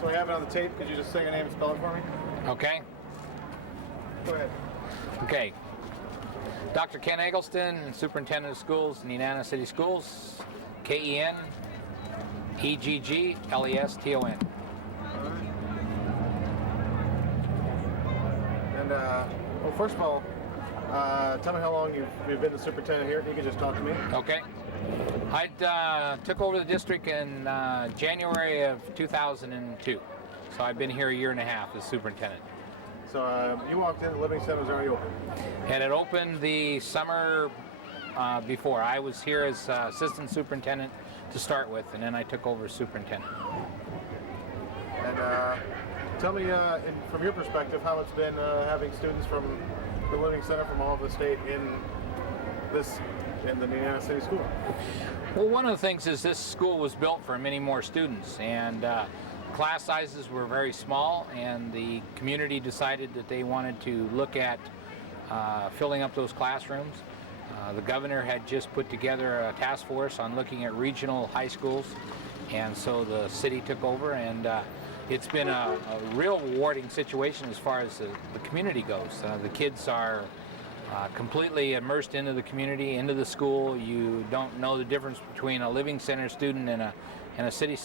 So I have it on the tape. Could you just say your name and spell it for me? Okay. Go ahead. Okay. Dr. Ken Eggleston, Superintendent of Schools, Nenana City Schools, K-E-N-E-G-G-L-E-S-T-O-N. And, well, first of all, tell me how long you've been the superintendent here. You can just talk to me. Okay. I took over the district in January of 2002. So I've been here a year and a half as superintendent. So you walked in, the Living Center was already open. And it opened the summer before. I was here as assistant superintendent to start with, and then I took over as superintendent. And tell me, from your perspective, how it's been having students from the Living Center from all over the state in the Nenana City School. Well, one of the things is this school was built for many more students, and class sizes were very small, and the community decided that they wanted to look at filling up those classrooms. The governor had just put together a task force on looking at regional high schools, and so the city took over, and it's been a real rewarding situation as far as the community goes. The kids are completely immersed into the community, into the school. You don't know the difference between a Living Center student and a city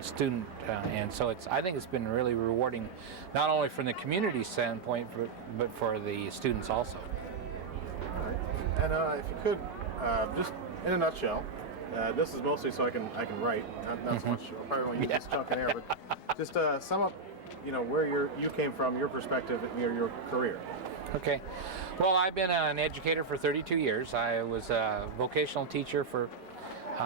student, and so I think it's been really rewarding, not only from the community standpoint, but for the students also. All right. And if you could, just in a nutshell, this is mostly so I can write, not so much probably won't use this chunk in air, but just sum up, where you came from, your perspective, your career. Okay. Well, I've been an educator for 32 years. I was a vocational teacher for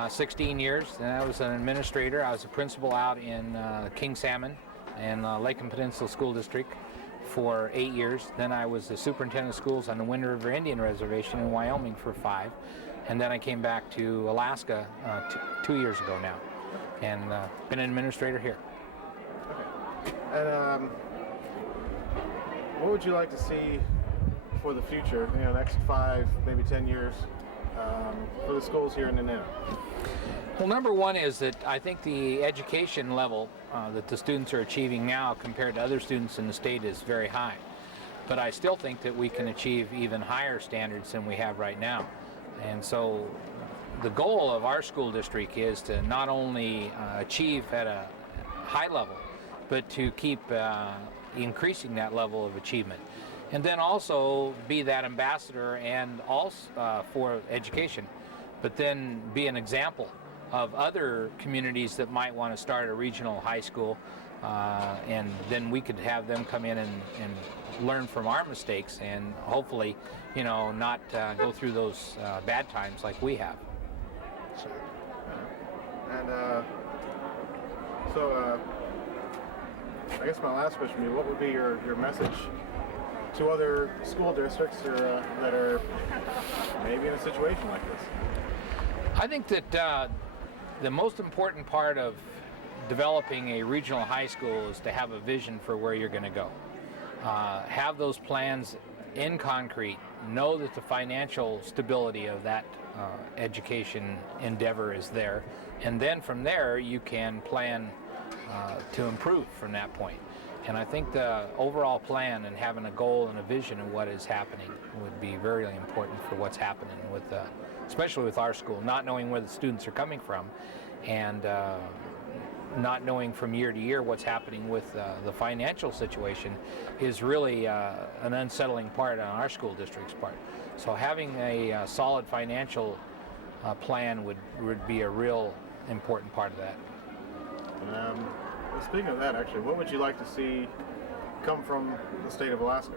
16 years. Then I was an administrator. I was a principal out in King Salmon and Lake and Peninsula School District for 8 years. Then I was the superintendent of schools on the Wind River Indian Reservation in Wyoming for 5. And then I came back to Alaska 2 years ago now, and been an administrator here. Okay. And what would you like to see for the future, next 5, maybe 10 years, for the schools here in Nenana? Well, number one is that I think the education level that the students are achieving now compared to other students in the state is very high. But I still think that we can achieve even higher standards than we have right now. And so the goal of our school district is to not only achieve at a high level, but to keep increasing that level of achievement. And then also be that ambassador and also for education, but then be an example of other communities that might want to start a regional high school, and then we could have them come in and learn from our mistakes and hopefully, not go through those bad times like we have. Sure. And so I guess my last question would be, what would be your message to other school districts that are maybe in a situation like this? I think that the most important part of developing a regional high school is to have a vision for where you're going to go. Have those plans in concrete, know that the financial stability of that education endeavor is there, and then from there you can plan to improve from that point. And I think the overall plan and having a goal and a vision of what is happening would be very important for what's happening with, especially with our school, not knowing where the students are coming from, and not knowing from year to year what's happening with the financial situation is really an unsettling part on our school district's part. So having a solid financial plan would be a real important part of that. Speaking of that, actually, what would you like to see come from the state of Alaska?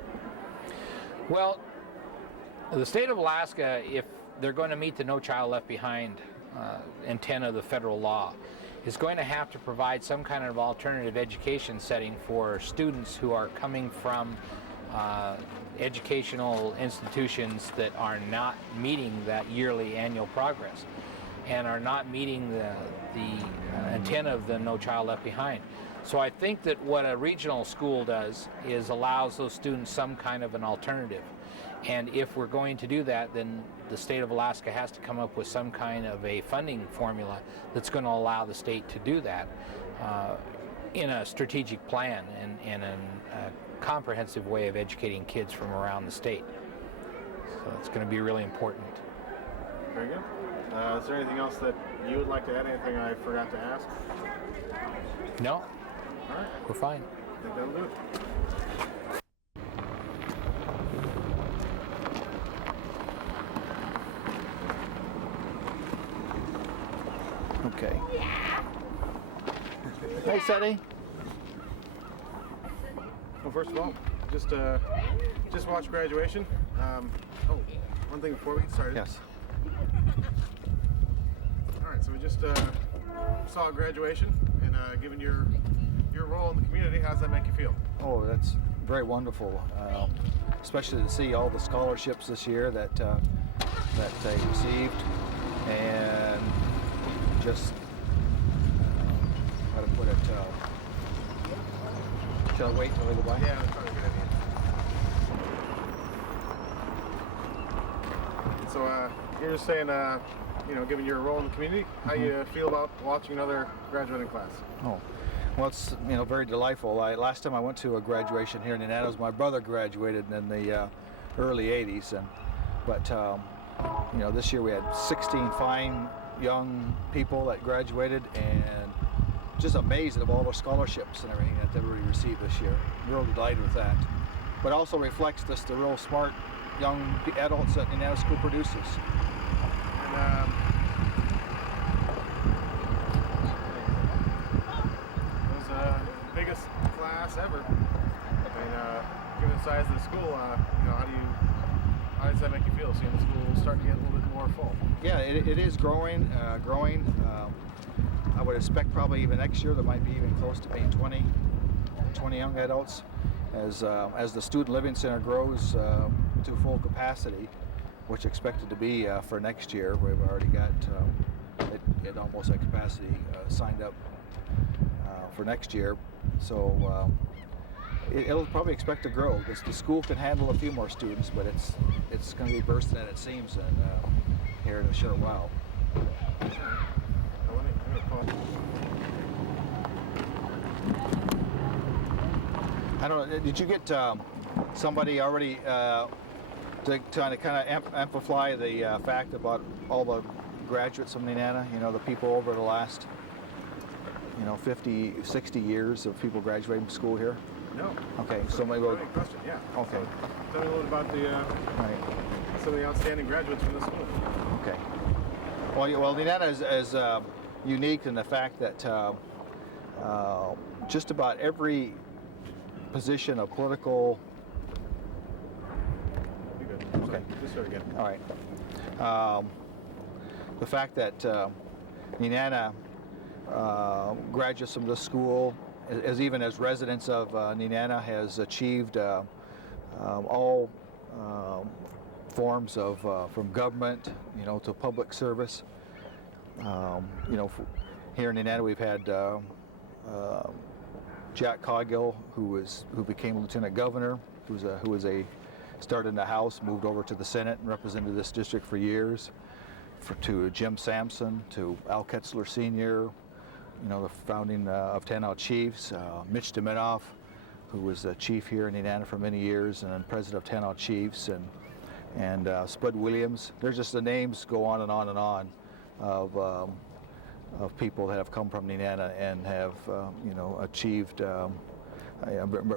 Well, the state of Alaska, if they're going to meet the No Child Left Behind intent of the federal law, is going to have to provide some kind of alternative education setting for students who are coming from educational institutions that are not meeting that yearly annual progress and are not meeting the intent of the No Child Left Behind. So I think that what a regional school does is allows those students some kind of an alternative. And if we're going to do that, then the state of Alaska has to come up with some kind of a funding formula that's going to allow the state to do that. in a strategic plan and a comprehensive way of educating kids from around the state. So it's going to be really important. Very good. Is there anything else that you would like to add? Anything I forgot to ask? No, All right. we're fine. I think that'll do it. Okay. Thanks, Eddie. Well, first of all, just watched graduation. Oh, one thing before we get started. Yes. All right, so we just saw graduation, and given your role in the community, how does that make you feel? Oh, that's very wonderful, especially to see all the scholarships this year that they received, and just how to put it. Shall I wait till they go by? Yeah, that's probably a good idea. So you're just saying, given your role in the community, how you feel about watching another graduating class? Oh, well, it's very delightful. Last time I went to a graduation here in Nenana, my brother graduated in the early '80s, but this year we had 16 fine young people that graduated, and just amazed of all the scholarships and everything that everybody received this year. Real delighted with that, but also reflects just the real smart young adults that Nenana School produces. And it was the biggest class ever. Given the size of the school, how does that make you feel, seeing the school start to get a little bit more full? Yeah, it is growing. I would expect probably even next year there might be even close to being 20 young adults as the student living center grows to full capacity, which expected to be for next year. We've already got it almost at capacity signed up for next year. So it'll probably expect to grow because the school can handle a few more students, but it's going to be bursting at its seams here in a short while. I don't know. Did you get somebody already to kind of amplify the fact about all the graduates from Nenana? The people over the last 50, 60 years of people graduating from school here. No. Okay. So maybe we'll. Question, yeah. Okay. So, tell me a little about some of the outstanding graduates from the school. Okay. Well, Nenana is unique in the fact that just about every position of political. You're good. Okay. Sorry, just start again. All right. The fact that Nenana graduates from the school, even as residents of Nenana, has achieved all forms of from government, to public service. Here in Nenana, we've had Jack Coggill, who became lieutenant governor, who started in the House, moved over to the Senate, and represented this district for years. To Jim Sampson, to Al Ketzler Sr., the founding of Tanout Chiefs, Mitch Dominoff, who was the chief here in Nenana for many years, and then president of Tanout Chiefs, and Spud Williams. There's just the names go on and on and on of people that have come from Nenana and have achieved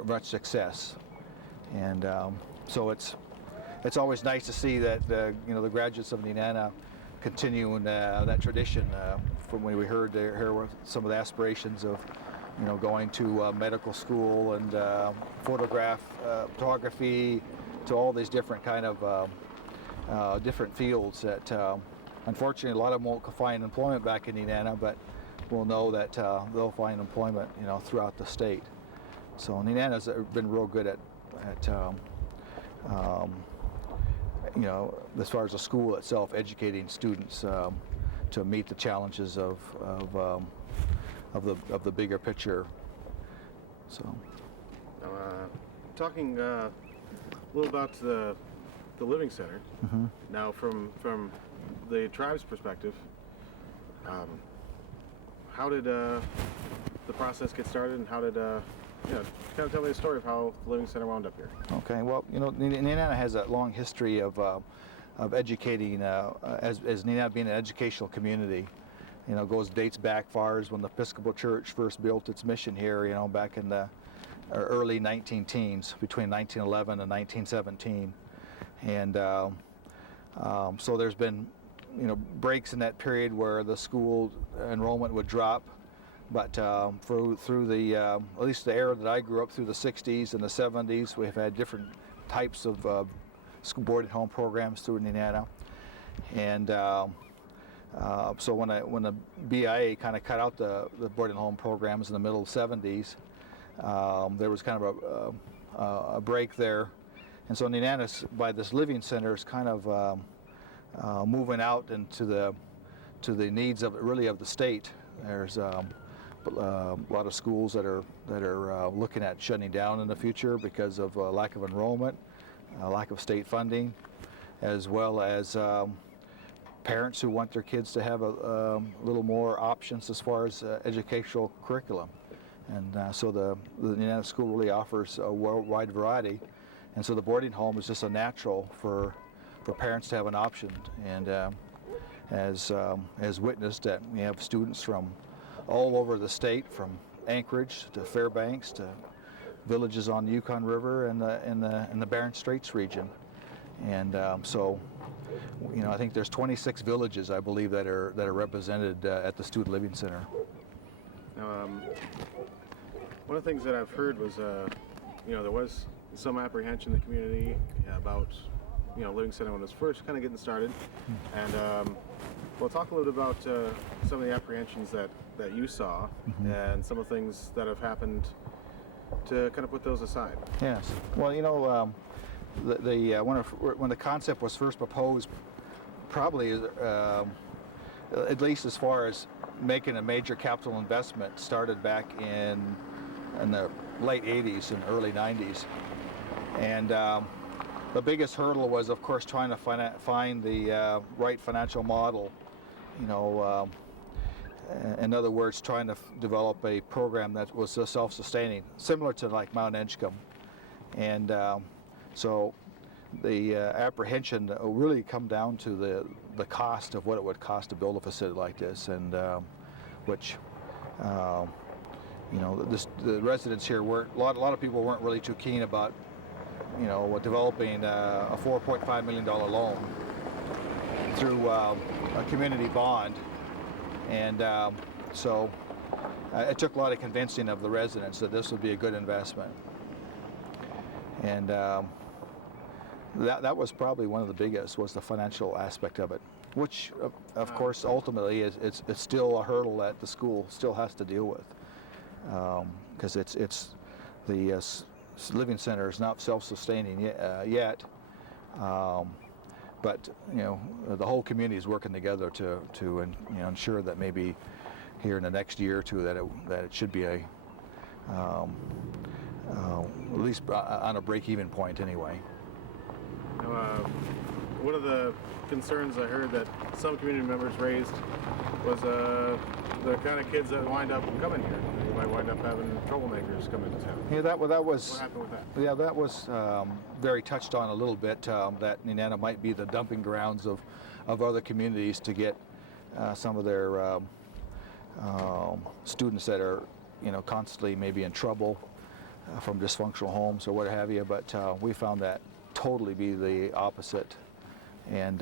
much success. And so it's always nice to see that the graduates of Nenana continuing that tradition. From when we heard here were some of the aspirations of going to medical school and photography, to all these different kind of different fields that unfortunately a lot of them won't find employment back in Nenana, but we'll know that they'll find employment throughout the state. So Nenana's been real good at as far as the school itself, educating students to meet the challenges of the bigger picture. So, talking a little about the Living Center. Mm-hmm. Now, from the tribe's perspective, how did the process get started, and how did kind of tell me the story of how the Living Center wound up here. Okay, well, Nenana has a long history of educating, as Nenana being an educational community. Dates back far as when the Episcopal Church first built its mission here, back in the early 19-teens, between 1911 and 1917. And so there's been, breaks in that period where the school enrollment would drop. But through the, at least the era that I grew up through the 60s and the 70s, we've had different types of school boarding home programs through Nenana. And so when the BIA kind of cut out the boarding home programs in the middle of the 70s, there was kind of a break there. And so Nenana, by this Living Center, is kind of moving out into the needs of the state. There's a lot of schools that are looking at shutting down in the future because of lack of enrollment, lack of state funding, as well as parents who want their kids to have a little more options as far as educational curriculum. And so the Nenana School really offers a wide variety. And so the boarding home is just a natural for parents to have an option. And as witnessed that we have students from all over the state, from Anchorage to Fairbanks to villages on the Yukon River and the Barron Straits region. And so, I think there's 26 villages, I believe, that are represented at the Student Living Center. Now, one of the things that I've heard was, there was some apprehension in the community about, Living Center when it was first kind of getting started. And we'll talk a little bit about some of the apprehensions that you saw, and some of the things that have happened to kind of put those aside. Yes. Well, when the concept was first proposed, probably at least as far as making a major capital investment, started back in the late 80s and early 90s. And the biggest hurdle was, of course, trying to find the right financial model. In other words, trying to develop a program that was self-sustaining, similar to like Mount Edgecombe. And so the apprehension really come down to the cost of what it would cost to build a facility like this, and which the residents here weren't, a lot of people weren't really too keen about developing a $4.5 million loan through a community bond. And so it took a lot of convincing of the residents that this would be a good investment. And that was probably one of the biggest, was the financial aspect of it, which of course ultimately it's still a hurdle that the school still has to deal with, because it's the Living Center is not self-sustaining yet. But the whole community is working together to ensure that maybe here in the next year or two that it should be at least on a break-even point anyway. One of the concerns I heard that some community members raised was the kind of kids that wind up coming here. You might wind up having troublemakers come into town. Yeah, that was. What happened with that? Yeah, that was very touched on a little bit. That Nenana might be the dumping grounds of other communities to get some of their students that are constantly maybe in trouble from dysfunctional homes or what have you. But we found that totally be the opposite. And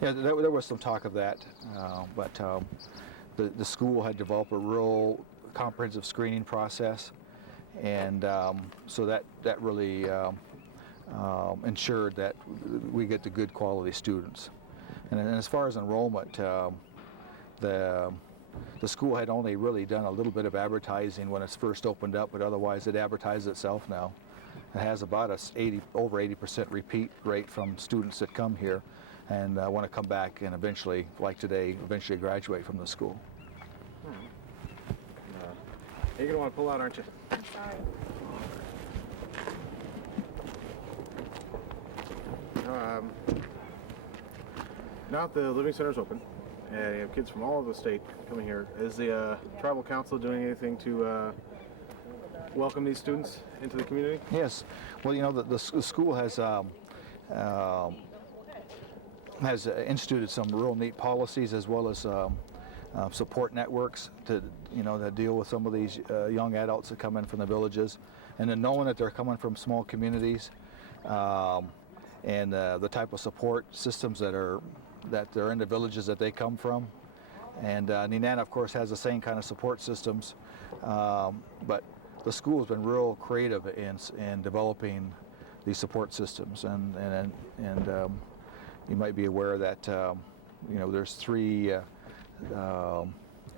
there was some talk of that, but the school had developed a real comprehensive screening process, and so that really ensured that we get the good quality students. And as far as enrollment, the school had only really done a little bit of advertising when it's first opened up, but otherwise it advertises itself now. It has about over 80% repeat rate from students that come here and want to come back and eventually, like today, graduate from the school. You're going to want to pull out, aren't you? I'm sorry. Now that the Living Center is open, and you have kids from all over the state coming here. Is the tribal council doing anything to welcome these students into the community? Yes. Well, you know, the school has instituted some real neat policies, as well as support networks to, you know, that deal with some of these young adults that come in from the villages, and then knowing that they're coming from small communities, and the type of support systems that are in the villages that they come from. And Nenana, of course, has the same kind of support systems, but the school has been real creative in developing these support systems, and you might be aware that you know, there's 3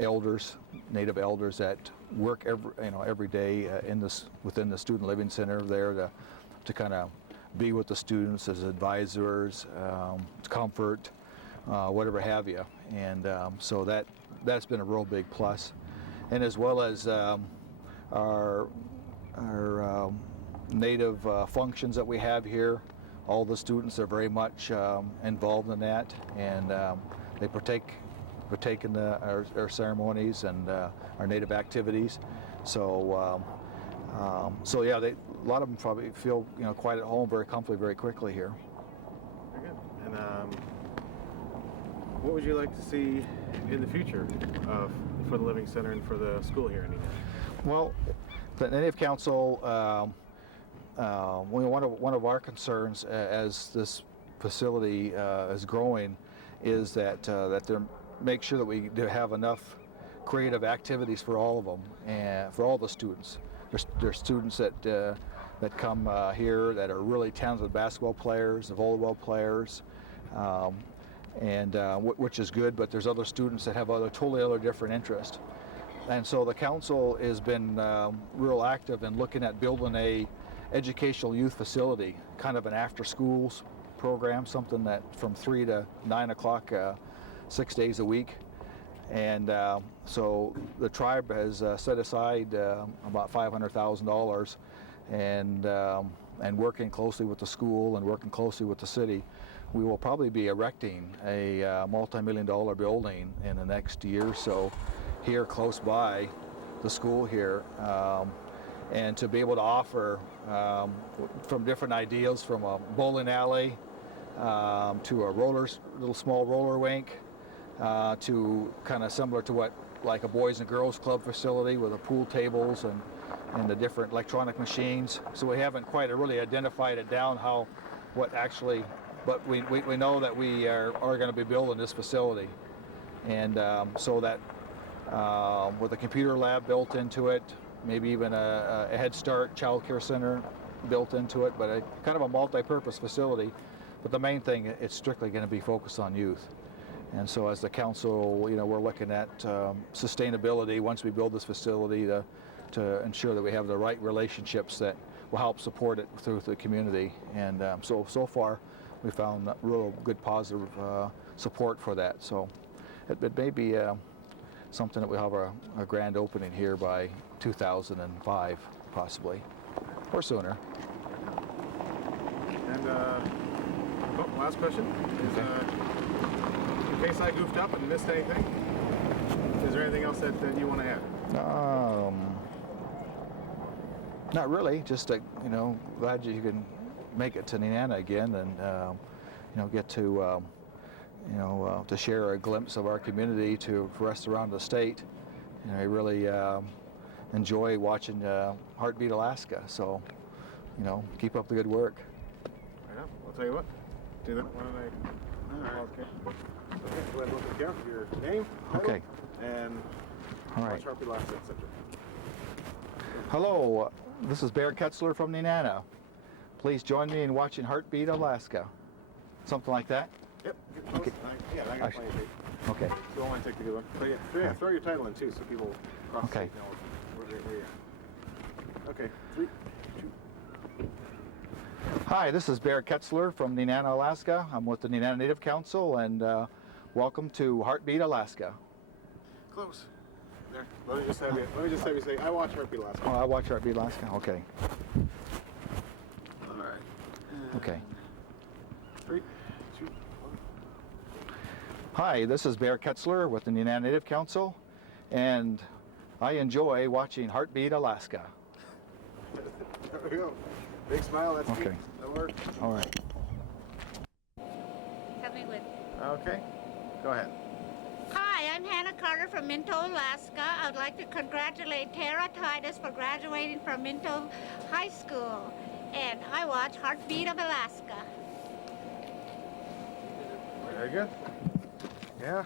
elders, native elders, that work every day within the student living center there to kind of be with the students as advisors, comfort, whatever have you, and so that's been a real big plus, and as well as our native functions that we have here. All the students are very much involved in that, and they partake in our ceremonies and our native activities. So yeah, a lot of them probably feel, you know, quite at home, very comfortably, very quickly here. Very good. And what would you like to see in the future for the Living Center and for the school here in Nenana? Well, the Native Council, one of our concerns as this facility is growing is that they make sure that we do have enough creative activities for all of them and for all the students. There's students that come here that are really talented basketball players, volleyball players, and which is good. But there's other students that have totally other different interests. And so the council has been real active in looking at building a educational youth facility, kind of an after-schools program, something that from 3 to 9 o'clock, 6 days a week. And so the tribe has set aside about $500,000, and working closely with the school and working closely with the city, we will probably be erecting a multi-million-dollar building in the next year or so here close by the school here, and to be able to offer from different ideas, from a bowling alley to a little small roller rink, to kind of similar to what, like a Boys and Girls Club facility with the pool tables and the different electronic machines. So we haven't quite really identified it down but we know that we are going to be building this facility, and so that with a computer lab built into it, maybe even a Head Start child care center built into it, but a kind of a multi-purpose facility. But the main thing, it's strictly going to be focused on youth. And so as the council, you know, we're looking at sustainability once we build this facility to ensure that we have the right relationships that will help support it through the community. And so far we found real good positive support for that. So it may be something that we'll have a grand opening here by 2005, possibly, or sooner. And last question is, in case I goofed up and missed anything, is there anything else that you want to add? Not really. Just you know, glad you can make it to Nenana again, and you know, get to to share a glimpse of our community for us around the state. You know, I really enjoy watching Heartbeat Alaska. So, you know, keep up the good work. Right on. I'll tell you what. Do that. Why don't I? Okay. Go ahead and look at the camera for your name. Title, Okay. And All right. Heartbeat Alaska, etc. Hello, this is Bear Ketzler from Nenana. Please join me in watching Heartbeat Alaska. Something like that? Yep. Get close. Okay. Yeah, I got plenty of tape. Okay. You don't want to take the good one. So yeah, throw your title in too, so people across Okay. the state know where you're at. Okay. 3, 2. Hi, this is Bear Ketzler from Nenana, Alaska. I'm with the Nenana Native Council, and welcome to Heartbeat Alaska. Close. There. Let me just have you say, I watch Heartbeat Alaska. Oh, I watch Heartbeat Alaska. Okay. All right. Okay. 3, 2, Hi, this is Bear Ketzler with the Nenana Native Council, and I enjoy watching Heartbeat Alaska. There we go. Big smile, that's Okay. good. That works. All right. Tell me when. Okay, go ahead. Hi, I'm Hannah Carter from Minto, Alaska. I would like to congratulate Tara Titus for graduating from Minto High School. And I watch Heartbeat of Alaska. Very good. Yeah,